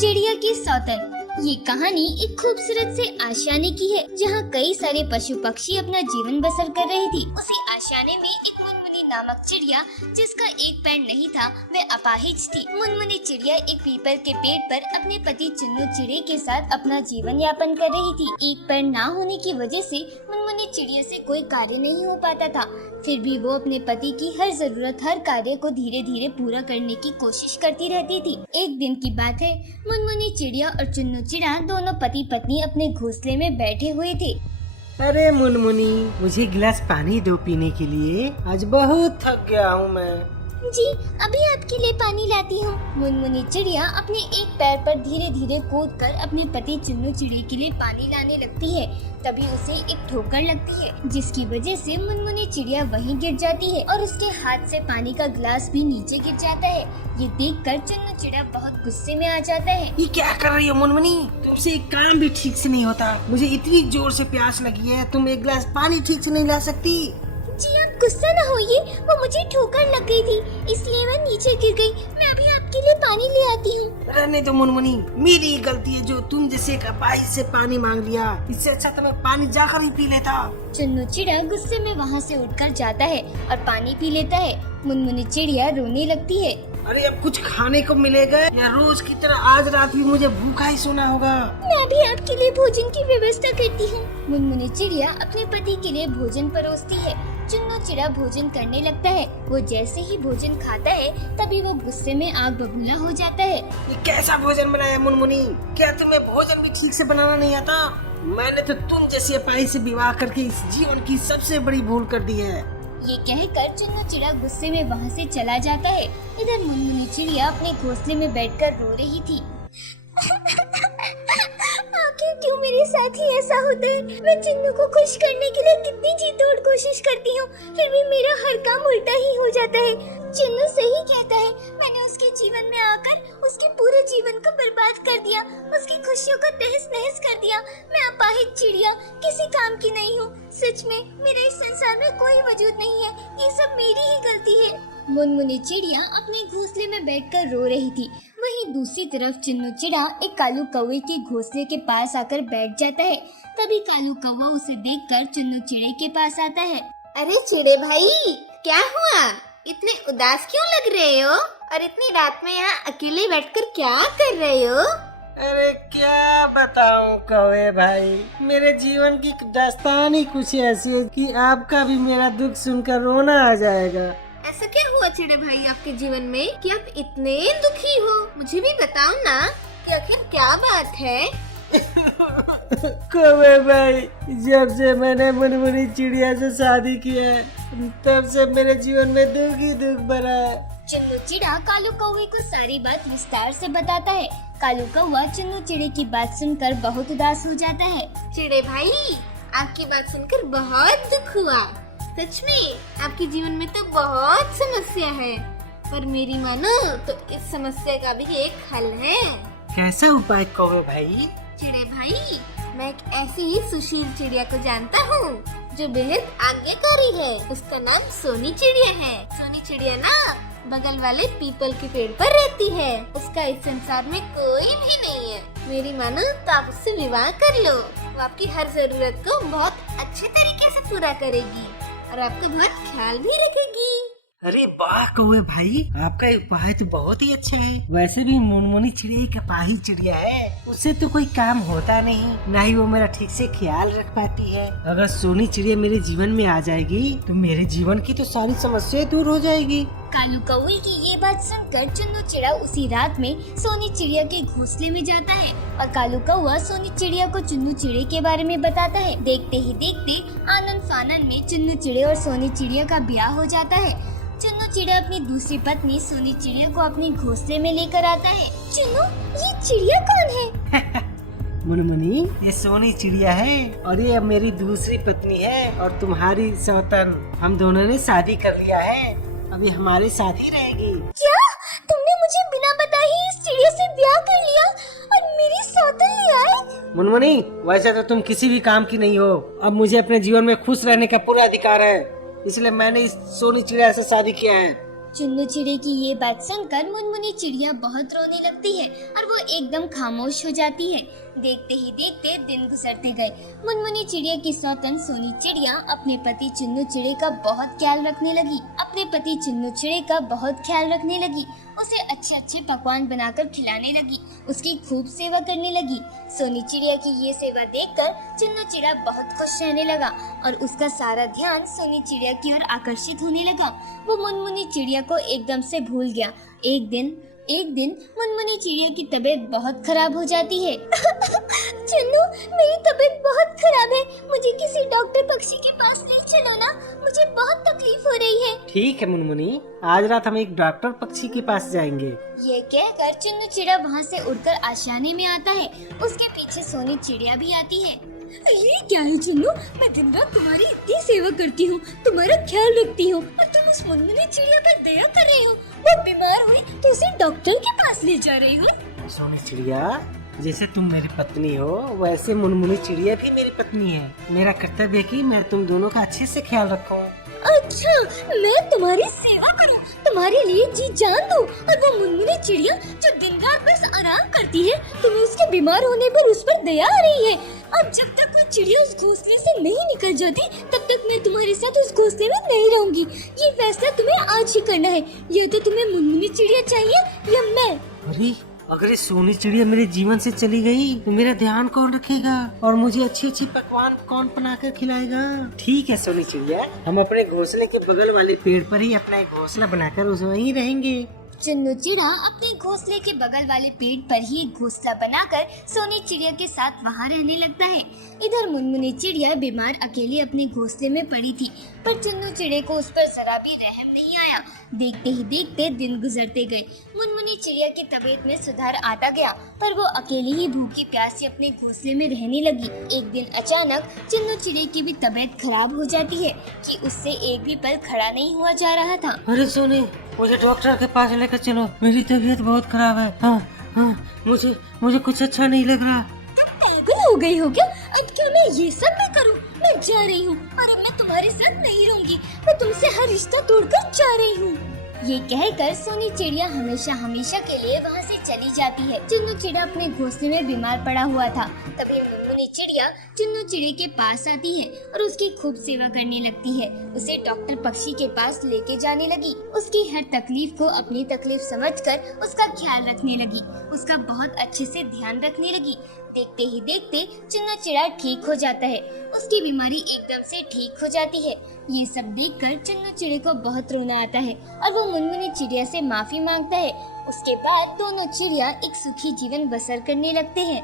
चिड़िया की सौतन। ये कहानी एक खूबसूरत से आशियाने की है, जहाँ कई सारे पशु पक्षी अपना जीवन बसर कर रहे थे। उसी आशियाने में एक मुनमुनी नामक चिड़िया, जिसका एक पैर नहीं था, वह अपाहिज थी। मुनमुनी चिड़िया एक पीपल के पेड़ पर अपने पति चुन्नू चिड़े के साथ अपना जीवन यापन कर रही थी। एक पैर ना होने की वजह से मुनमुनी चिड़िया से कोई कार्य नहीं हो पाता था। फिर भी वो अपने पति की हर जरूरत, हर कार्य को धीरे धीरे पूरा करने की कोशिश करती रहती थी। एक दिन की बात है, मुनमुनी चिड़िया और चुन्नू चिड़ा दोनों पति पत्नी अपने घोंसले में बैठे हुए थे। अरे मुनमुनी, मुझे गिलास पानी दो पीने के लिए। आज बहुत थक गया हूँ मैं। जी, अभी आपके लिए पानी लाती हूँ। मुनमुनी चिड़िया अपने एक पैर पर धीरे धीरे कूदकर अपने पति चुन्नू चिड़ी के लिए पानी लाने लगती है। तभी उसे एक ठोकर लगती है, जिसकी वजह से मुनमुनी चिड़िया वहीं गिर जाती है और उसके हाथ से पानी का गिलास भी नीचे गिर जाता है। ये देखकर चुन्नू चिड़ा बहुत गुस्से में आ जाता है। ये क्या कर रही हो मुनमुनी? तुमसे एक काम भी ठीक से नहीं होता। मुझे इतनी जोर से प्यास लगी है, तुम एक गिलास पानी ठीक से नहीं ला सकती? जी, आप गुस्सा न होइए, वो मुझे ठोकर लग गई थी, इसलिए मैं नीचे गिर गई। मैं अभी आपके लिए पानी ले आती हूँ। रहने दो मुनमुनी, मेरी गलती है जो तुम जैसे एक अपाहिज से पानी मांग लिया। इससे अच्छा तो मैं पानी जाकर ही पी लेता। चुन्नू चिड़ा गुस्से में वहाँ से उठकर जाता है और पानी पी लेता है। मुनमुनी चिड़िया रोने लगती है। अरे अब कुछ खाने को मिलेगा या रोज की तरह आज रात भी मुझे भूखा ही सोना होगा? मैं भी आपके लिए भोजन की व्यवस्था करती हूँ। मुनमुनी चिड़िया अपने पति के लिए भोजन परोसती है। चुन्नू चिड़ा भोजन करने लगता है। वो जैसे ही भोजन खाता है, तभी वो गुस्से में आग बबूला हो जाता है। ये कैसा भोजन बनाया मुनमुनी? क्या तुम्हें भोजन भी ठीक से बनाना नहीं आता? मैंने तो तुम जैसी अपाहिज से विवाह करके इस जीवन की सबसे बड़ी भूल कर दी है। ये कहकर चुन्नू चिड़ा गुस्से में वहाँ से चला जाता है। इधर मुनमुनी चिड़िया अपने घोंसले में बैठकर रो रही थी। आखिर क्यों मेरे साथ ही ऐसा होता है? मैं चुन्नू को खुश करने के लिए कितनी जी तोड़ कोशिश करती हूँ, फिर भी मेरा हर काम उल्टा ही हो जाता है। चुन्नू सही कहता है, मैंने उसके जीवन में आकर उसके पूरे जीवन को बर्बाद कर दिया, उसकी खुशियों को तहस नहस कर दिया। मैं अपाहिज चिड़िया किसी काम की नहीं हूँ। सच में मेरे इस संसार में कोई वजूद नहीं है। ये सब मेरी ही गलती है। मुनमुनी चिड़िया अपने घोंसले में बैठकर रो रही थी। वहीं दूसरी तरफ चुन्नू चिड़ा एक कालू कौवे के घोंसले के पास आकर बैठ जाता है। तभी कालू कौवा उसे देखकर चुन्नू चिड़े के पास आता है। अरे चिड़े भाई, क्या हुआ? इतने उदास क्यों लग रहे हो? और इतनी रात में यहाँ अकेले बैठकर क्या कर रहे हो? अरे क्या बताऊं कौवे भाई, मेरे जीवन की दास्तान ही कुछ ऐसी है कि आपका भी मेरा दुख सुनकर रोना आ जाएगा। ऐसा क्या हुआ चिड़े भाई आपके जीवन में कि आप इतने दुखी हो? मुझे भी बताओ ना कि आखिर क्या बात है। कौवे भाई, जब से मैंने मुनमुनी चिड़िया से शादी की है, तब से मेरे जीवन में दुख ही दुख भरा है। चुन्नू चिड़ा कालू कौवे को सारी बात विस्तार से बताता है। कालू कौवा चुन्नू चिड़े की बात सुनकर बहुत उदास हो जाता है। चिड़े भाई, आपकी बात सुनकर बहुत दुख हुआ। सच में आपके जीवन में तो बहुत समस्या है, पर मेरी मानो तो इस समस्या का भी एक हल है। कैसा उपाय कौवे भाई? चिड़े भाई, मैं एक ऐसी ही सुशील चिड़िया को जानता हूँ जो बेहद आज्ञाकारी है। उसका नाम सोनी चिड़िया है। सोनी चिड़िया ना बगल वाले पीपल के पेड़ पर रहती है। उसका इस संसार में कोई भी नहीं है। मेरी मानो तो आप उससे विवाह कर लो। वो आपकी हर जरूरत को बहुत अच्छे तरीके से पूरा करेगी और आपका बहुत ख्याल भी रखेगी। अरे वाह कौवे भाई, आपका उपाय तो बहुत ही अच्छा है। वैसे भी मुनमुनी चिड़िया एक अपाहिज चिड़िया है, उससे तो कोई काम होता नहीं, ना ही वो मेरा ठीक से ख्याल रख पाती है। अगर सोनी चिड़िया मेरे जीवन में आ जाएगी तो मेरे जीवन की तो सारी समस्याएं दूर हो जाएगी। कालू कौवे की ये बात सुनकर चुन्नू चिड़ा उसी रात में सोनी चिड़िया के घोंसले में जाता है और कालू कौवा सोनी चिड़िया को चुन्नू चिड़े के बारे में बताता है। देखते ही देखते आनंद फानन में चुन्नू चिड़े और सोनी चिड़िया का ब्याह हो जाता है। चुन्नू चिड़ा अपनी दूसरी पत्नी सोनी चिड़िया को अपने घोंसले में लेकर आता है। चुन्नू, ये चिड़िया कौन है? मुनमुनी, ये सोनी चिड़िया है और ये अब मेरी दूसरी पत्नी है और तुम्हारी सौतन। हम दोनों ने शादी कर लिया है, अभी हमारे साथ ही रहेगी। क्या तुमने मुझे बिना बताए ही इस चिड़िया से ब्याह कर लिया और मेरी सौतन ले आए? मुनमुनी, वैसे तो तुम किसी भी काम की नहीं हो। अब मुझे अपने जीवन में खुश रहने का पूरा अधिकार है, इसलिए मैंने इस सोनी चिड़िया से शादी किया है। चुन्नू चिड़े की ये बात सुनकर मुनमुनी चिड़िया बहुत रोने लगती है और वो एकदम खामोश हो जाती है। देखते ही देखते दिन गुजरते गए। मुनमुनी चिड़िया की सौतन सोनी चिड़िया अपने पति चुन्नू चिड़े का बहुत ख्याल रखने लगी। उसे अच्छे अच्छे पकवान बनाकर खिलाने लगी, उसकी खूब सेवा करने लगी। सोनी चिड़िया की ये सेवा देखकर चुन्नू चिड़िया बहुत खुश रहने लगा और उसका सारा ध्यान सोनी चिड़िया की ओर आकर्षित होने लगा। वो मुनमुनी चिड़िया को एकदम से भूल गया। एक दिन मुनमुनी चिड़िया की तबीयत बहुत खराब हो जाती है। चुन्नू, मेरी तबीयत बहुत खराब है, मुझे किसी डॉक्टर पक्षी के पास ले चलो ना, मुझे बहुत तकलीफ हो रही है। ठीक है मुनमुनी, आज रात हम एक डॉक्टर पक्षी के पास जाएंगे। ये कहकर चुन्नू चिड़िया वहाँ से उड़कर आशियाने में आता है। उसके पीछे सोनी चिड़िया भी आती है। ये क्या है चुन्नू, मैं दिन रात तुम्हारी इतनी सेवा करती हूँ, तुम्हारा ख्याल रखती हूँ और तुम उस मुनमुनी चिड़िया पर दया कर रही हो। वो बीमार हुई तो उसे डॉक्टर के पास ले जा रही हो। सोनी चिड़िया, जैसे तुम मेरी पत्नी हो वैसे मुनमुनी चिड़िया भी मेरी पत्नी है। मेरा कर्तव्य है कि मैं तुम दोनों का अच्छे से ख्याल रखूं। अच्छा, मैं तुम्हारी सेवा करूं, तुम्हारे लिए जी जान दूं और वो मुनमुनी चिड़िया जो दिन रात बस आराम करती है, तुम्हें उसके बीमार होने पर उस पर दया आ रही है। अब जब तक वो चिड़िया उस घोंसले से नहीं निकल जाती तब तक मैं तुम्हारे साथ उस घोंसले में नहीं रहूंगी। ये फैसला तुम्हें आज ही करना है। ये तो तुम्हें मुनमुनी चिड़िया चाहिए या मैं? अरे अगर ये सोनी चिड़िया मेरे जीवन से चली गई तो मेरा ध्यान कौन रखेगा और मुझे अच्छी अच्छी पकवान कौन बनाकर खिलाएगा? ठीक है सोनी चिड़िया, हम अपने घोंसले के बगल वाले पेड़ पर ही अपना एक घोंसला बनाकर उसमें ही रहेंगे। चुन्नू चिड़ा अपने घोंसले के बगल वाले पेड़ पर ही एक घोंसला बनाकर सोनी चिड़िया के साथ वहाँ रहने लगता है। इधर मुनमुनी चिड़िया बीमार अकेली अपने घोंसले में पड़ी थी, पर चुन्नू चिड़े को उस पर जरा भी रहम नहीं आया। देखते ही देखते दिन गुजरते गए। मुनमुनी चिड़िया की तबीयत में सुधार आता गया, पर वो अकेली ही भूखी प्यासी अपने घोंसले में रहने लगी। एक दिन अचानक चुन्नू चिड़े की भी तबीयत खराब हो जाती है कि उससे एक भी पल खड़ा नहीं हुआ जा रहा था। अरे सोनी, मुझे डॉक्टर के पास लेकर चलो, मेरी तबीयत बहुत खराब है। हाँ, मुझे कुछ अच्छा नहीं लग रहा। पागल हो गई हो क्या? अब क्या मैं ये सब भी करूं? मैं जा रही हूँ और अब मैं तुम्हारे साथ नहीं रहूंगी। मैं तुमसे हर रिश्ता तोड़कर जा रही हूँ। ये कहकर सोनी चिड़िया हमेशा के लिए वहाँ से चली जाती है। चुन्नू चिड़ा अपने घोंसले में बीमार पड़ा हुआ था। तभी मुनमुनी चिड़िया चुन्नू चिड़े के पास आती है और उसकी खूब सेवा करने लगती है। उसे डॉक्टर पक्षी के पास लेके जाने लगी। उसकी हर तकलीफ को अपनी तकलीफ समझकर उसका ख्याल रखने लगी, उसका बहुत अच्छे से ध्यान रखने लगी। देखते ही देखते चुन्नू चिड़ा ठीक हो जाता है। उसकी बीमारी एकदम से ठीक हो जाती है। ये सब देखकर चुन्नू चिड़े को बहुत रोना आता है और वो मुनमुनी चिड़िया से माफी मांगता है। उसके बाद दोनों चिड़िया एक सुखी जीवन बसर करने लगते हैं।